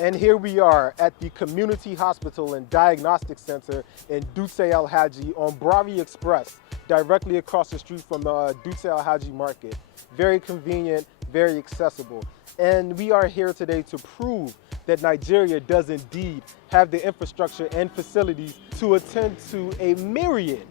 And here we are at the Community Hospital and Diagnostics Center in Dutse, Alhaji on Bwari Express, directly across the street from the Dutse Alhaji market. Very convenient, very accessible. And we are here today to prove that Nigeria does indeed have the infrastructure and facilities to attend to a myriad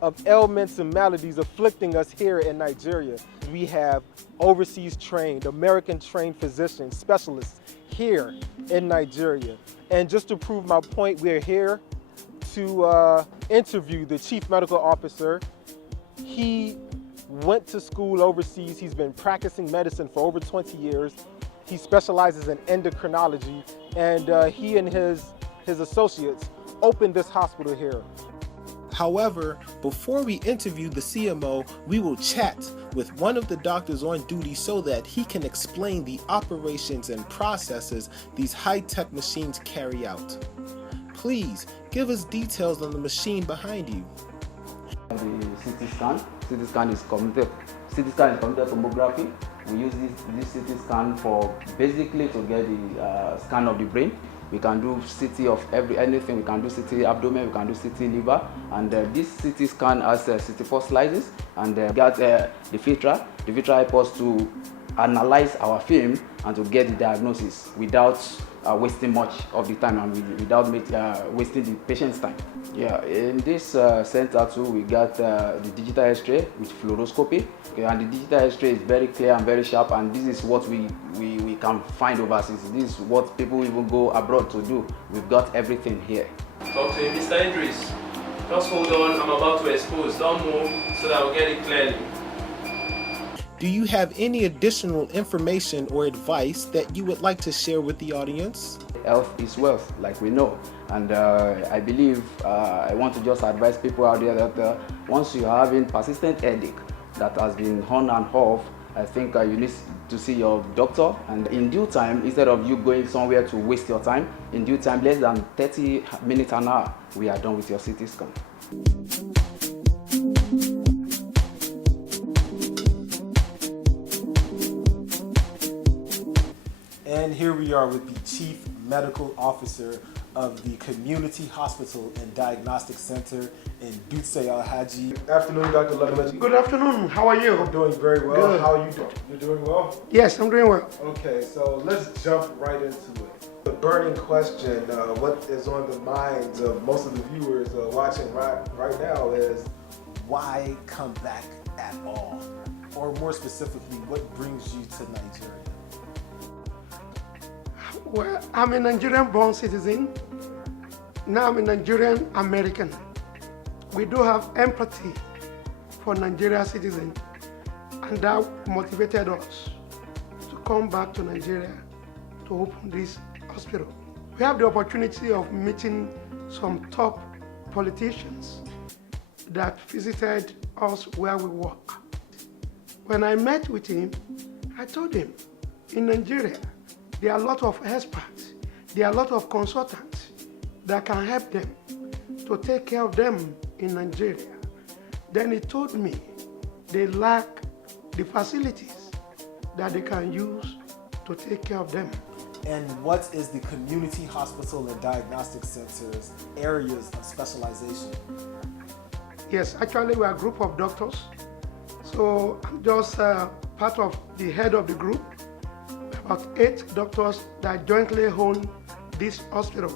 of ailments and maladies afflicting us here in Nigeria. We have overseas trained, American trained physicians, specialists here in Nigeria. And just to prove my point, we're here to interview the Chief Medical Officer. He went to school overseas. He's been practicing medicine for over 20 years. He specializes in endocrinology, and he and his associates opened this hospital here. However, before we interview the CMO, we will chat with one of the doctors on duty so that he can explain the operations and processes these high-tech machines carry out. Please give us details on the machine behind you. The CT scan. CT scan is computer tomography. We use this CT scan for basically to get the scan of the brain. We can do CT of anything. We can do CT abdomen, we can do CT liver, and this CT scan has 64 slices, and got the filter. The filter helps us to analyze our film and to get the diagnosis without wasting much of the time and without wasting the patient's time. Yeah, in this center too, we got the digital X-ray with fluoroscopy. Okay, and the digital X-ray is very clear and very sharp, and this is what we can find overseas. This is what people even go abroad to do. We've got everything here. Talk to him, Mr. Idris. Just hold on, I'm about to expose. Don't move so that I'll get it clearly. Do you have any additional information or advice that you would like to share with the audience? Health is wealth, like we know. And I believe I want to just advise people out there that once you are having persistent headache that has been on and off, I think you need to see your doctor, and in due time, instead of you going somewhere to waste your time, in due time, less than 30 minutes an hour, we are done with your CT scan. And here we are with the Chief Medical Officer of the Community Hospital and Diagnostics Center in Dutse, Alhaji. Good afternoon, Dr. Oladimeji. Good afternoon. How are you? I'm doing very well. Good. How are you doing? You're doing well? Yes, I'm doing well. Okay, so let's jump right into it. The burning question, what is on the minds of most of the viewers watching right now is, why come back at all? Or more specifically, what brings you to Nigeria? Well, I'm a Nigerian-born citizen. Now I'm a Nigerian American. We do have empathy for Nigerian citizens, and that motivated us to come back to Nigeria to open this hospital. We have the opportunity of meeting some top politicians that visited us where we work. When I met with him, I told him, in Nigeria, there are a lot of experts, there are a lot of consultants that can help them to take care of them in Nigeria. Then he told me they lack the facilities that they can use to take care of them. And what is the Community Hospital and Diagnostic Center's areas of specialization? Yes, actually we are a group of doctors. So I'm just part of the head of the group. About 8 doctors that jointly own this hospital.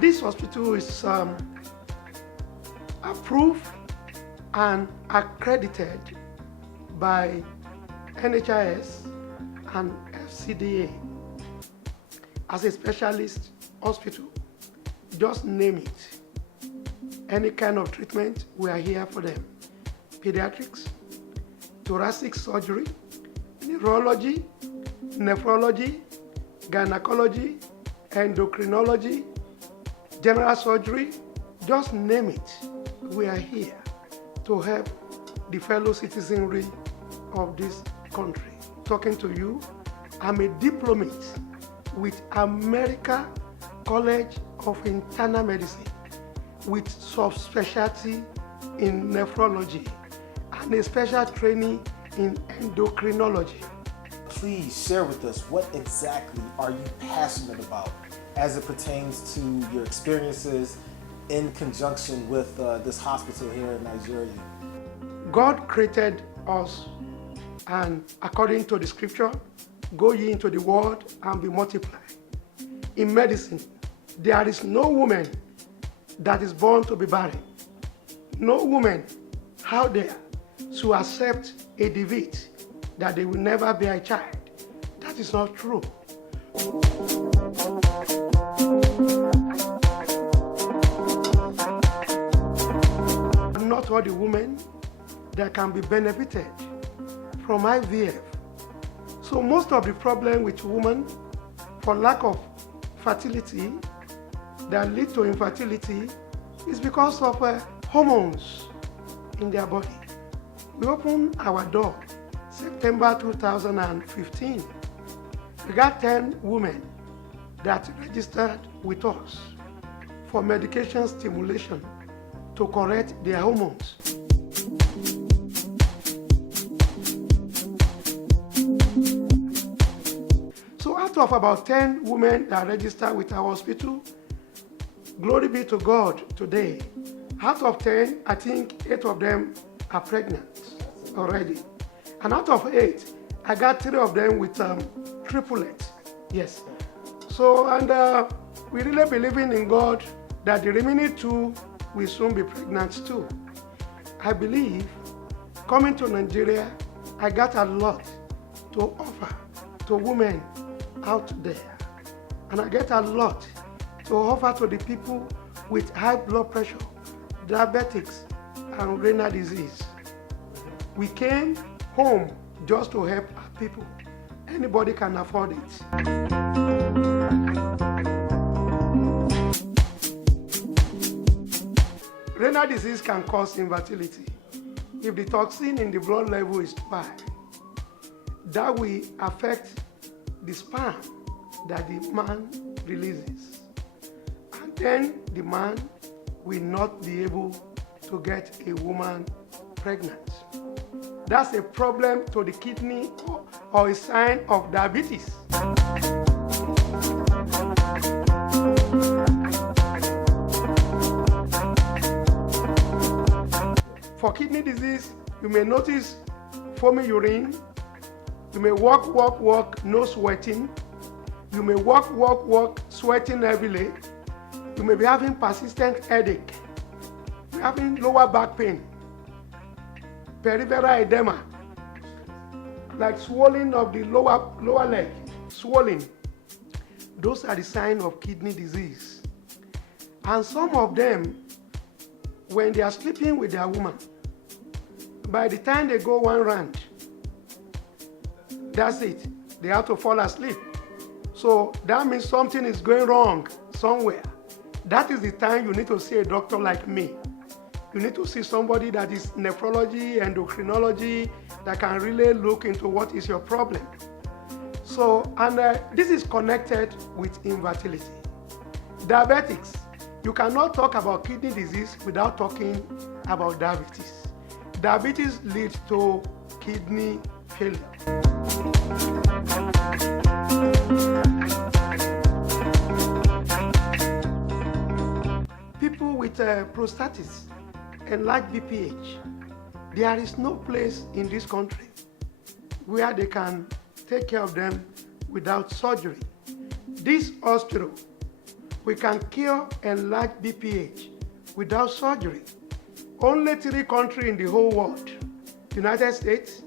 This hospital is approved and accredited by NHIS and FCDA as a specialist hospital. Just name it. Any kind of treatment, we are here for them. Pediatrics, thoracic surgery, neurology, nephrology, gynecology, endocrinology, general surgery, just name it. We are here to help the fellow citizenry of this country. Talking to you, I'm a diplomat with American College of Internal Medicine with subspecialty in nephrology and a special training in endocrinology. please share with us what exactly are you passionate about as it pertains to your experiences in conjunction with this hospital here in Nigeria. God created us, and according to the scripture, go ye into the world and be multiplied. In medicine, there is no woman that is born to be barren. No woman out there to accept a defeat that they will never bear a child. That is not true. Not all the women that can be benefited from IVF. So most of the problem with women for lack of fertility that lead to infertility is because of hormones in their body. We opened our door September 2015. We got 10 women that registered with us for medication stimulation to correct their hormones. So out of about 10 women that registered with our hospital, glory be to God today, out of 10, I think 8 of them are pregnant already. And out of 8, I got 3 of them with triplets. Yes. So, and we really believing in God that the remaining 2 will soon be pregnant too. I believe coming to Nigeria, I got a lot to offer to women out there. And I get a lot to offer to the people with high blood pressure, diabetics, and renal disease. We came home just to help our people. Anybody can afford it. Renal disease can cause infertility. If the toxin in the blood level is too high, that will affect the sperm that the man releases. And then the man will not be able to get a woman pregnant. That's a problem to the kidney or a sign of diabetes. For kidney disease, you may notice foamy urine. You may walk, no sweating. You may walk, sweating heavily. You may be having persistent headache. You're having lower back pain, peripheral edema, like swelling of the lower leg, swelling. Those are the signs of kidney disease. And some of them, when they are sleeping with their woman, by the time they go one round, that's it. They have to fall asleep. So that means something is going wrong somewhere. That is the time you need to see a doctor like me. You need to see somebody that is nephrology, endocrinology, that can really look into what is your problem. So, and this is connected with infertility. Diabetics. You cannot talk about kidney disease without talking about diabetes. Diabetes leads to kidney failure. People with prostatitis, enlarged BPH, there is no place in this country where they can take care of them without surgery. This hospital, we can cure enlarged BPH without surgery. Only 3 countries in the whole world: United States,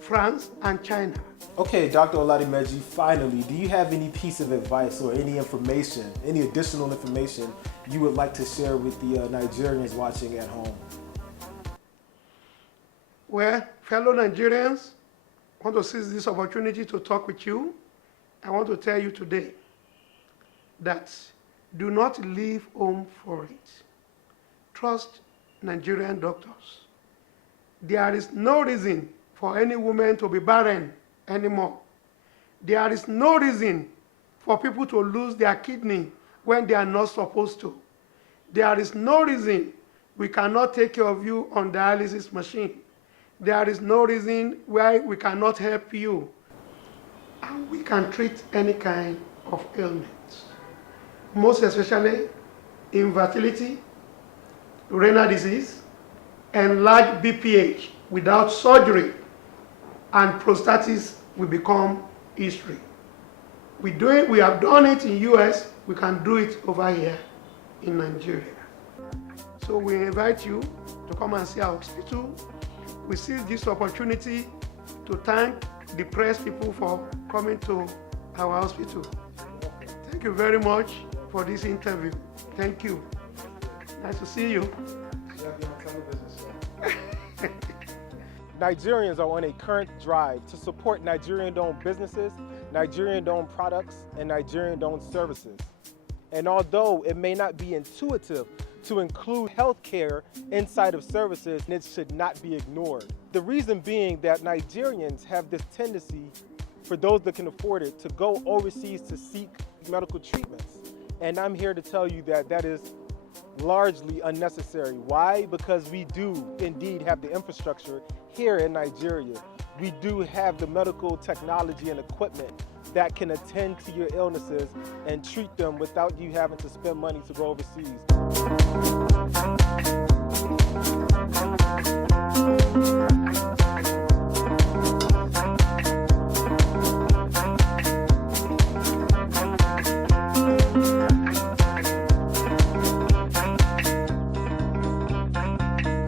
France, and China. Okay, Dr. Oladimeji, finally, do you have any piece of advice or any information, any additional information you would like to share with the Nigerians watching at home? Well, fellow Nigerians, I want to seize this opportunity to talk with you. I want to tell you today that do not leave home for it. Trust Nigerian doctors. There is no reason for any woman to be barren anymore. There is no reason for people to lose their kidney when they are not supposed to. There is no reason we cannot take care of you on dialysis machine. there is no reason why we cannot help you. And we can treat any kind of ailments, most especially infertility, renal disease, and large BPH without surgery, and prostatitis will become history. We have done it in US, we can do it over here in Nigeria. So we invite you to come and see our hospital. We seize this opportunity to thank the press people for coming to our hospital. Thank you very much for this interview. Thank you. Nice to see you. Nigerians are on a current drive to support Nigerian-owned businesses, Nigerian-owned products, and Nigerian-owned services. And although it may not be intuitive to include healthcare inside of services, it should not be ignored. The reason being that Nigerians have this tendency, for those that can afford it, to go overseas to seek medical treatments. And I'm here to tell you that that is largely unnecessary. Why? Because we do indeed have the infrastructure here in Nigeria. We do have the medical technology and equipment that can attend to your illnesses and treat them without you having to spend money to go overseas.